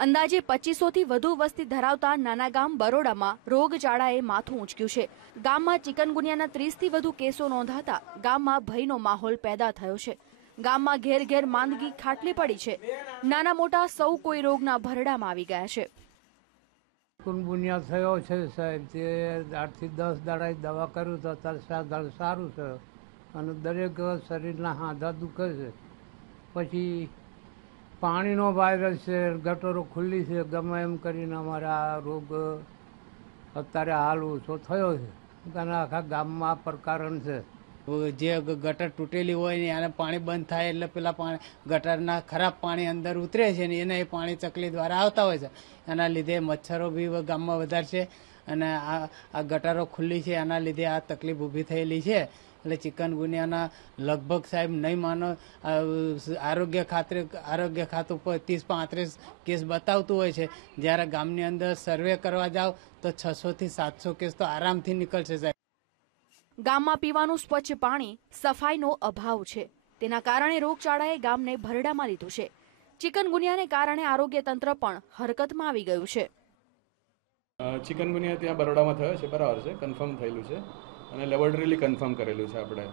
અંદાજે પચીસોથી વધુ વસ્તી ધરાવતા નાના ગામ બરોડામાં રોગચાળાએ માથું ઊંચક્યું છે. ગામમાં ચિકનગુનિયાના ત્રીસથી વધુ કેસો નોંધાતા ગામમાં ભયનો માહોલ પેદા થયો છે. ગામમાં ઘેર ઘેર માંદગી ખાટલી પડી છે. નાના મોટા સૌ કોઈ રોગના ભરડામાં આવી ગયા છે. ચિકનગુનિયા થયો છે સાહેબ. તે આઠથી દસ દાડા દવા કર્યું તો અત્યારે સારું છે અને દરેક શરીરના હાથા દુખે છે. પછી પાણીનો વાયરસ છે, ગટરો ખુલ્લી છે, ગમે એમ કરીને અમારે રોગ અત્યારે હાલ ઓછો થયો છે. કારણ આખા ગામમાં પ્રકારણ છે. જે ગટર તૂટેલી હોય ને એને પાણી બંધ થાય એટલે પેલા પાણી, ગટરના ખરાબ પાણી અંદર ઉતરે છે ને એને એ પાણી ચકલી દ્વારા આવતા હોય છે. એના લીધે મચ્છરો બી ગામમાં વધારે છે. અને આ આ ગટરો ખુલ્લી છે, એના લીધે આ તકલીફ ઊભી થયેલી છે. એટલે ચિકનગુનિયાના લગભગ સાહેબ નહીં માનો. આરોગ્ય ખાતે આરોગ્ય ખાતું પર ત્રીસ પાંત્રીસ કેસ બતાવતું હોય છે. જ્યારે ગામની અંદર સર્વે કરવા જાઓ તો છસોથી સાતસો કેસ તો આરામથી નીકળશે સાહેબ. ગામમાં પીવાનું સ્વચ્છ પાણી સફાઈનો અભાવ છે. તેના કારણે રોગચાળાએ ગામને ભરડામાં લીધું છે. ચિકનગુનિયાને કારણે આરોગ્ય તંત્ર પણ હરકતમાં આવી ગયું છે. ચિકનગુનિયા ત્યાં બરોડામાં થયો છે બરાબર છે કન્ફર્મ થયેલું છે. અને લેબોરેટરીલી કન્ફર્મ કરેલું છે આપણે.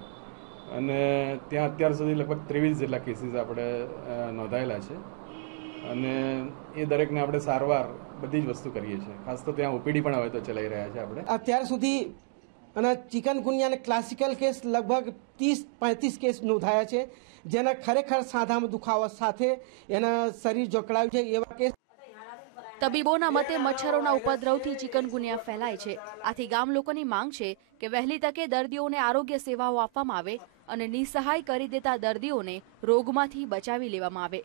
અને ત્યાં અત્યાર સુધી લગભગ ત્રેવીસ જેટલા કેસીસ આપણે નોંધાયેલા છે. અને એ દરેકને આપણે સારવાર બધી જ વસ્તુ કરીએ છીએ. ખાસ તો ત્યાં ઓપીડી પણ હવે તો ચલાવી રહ્યા છે આપણે. અત્યાર સુધી, અને ચિકન ગુનિયાને ક્લાસિકલ કેસ લગભગ ત્રીસ, પાંત્રીસ કેસ નોંધાયા છે. જેના ખરેખર સાંધામાં દુખાવા સાથે એના શરીર જોકળાયું છે એવા કેસ તબીબોના મતે મચ્છરોના ઉપદ્રવથી ચિકનગુનિયા ફેલાય છે. આથી ગામ લોકોની માંગ છે કે વહેલી તકે દર્દીઓને આરોગ્ય સેવાઓ આપવામાં આવે અને નિસહાય કરી દેતા દર્દીઓને રોગમાંથી બચાવી લેવામાં આવે.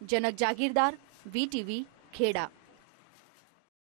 જનક જાગીરદાર, વીટીવી, ખેડા.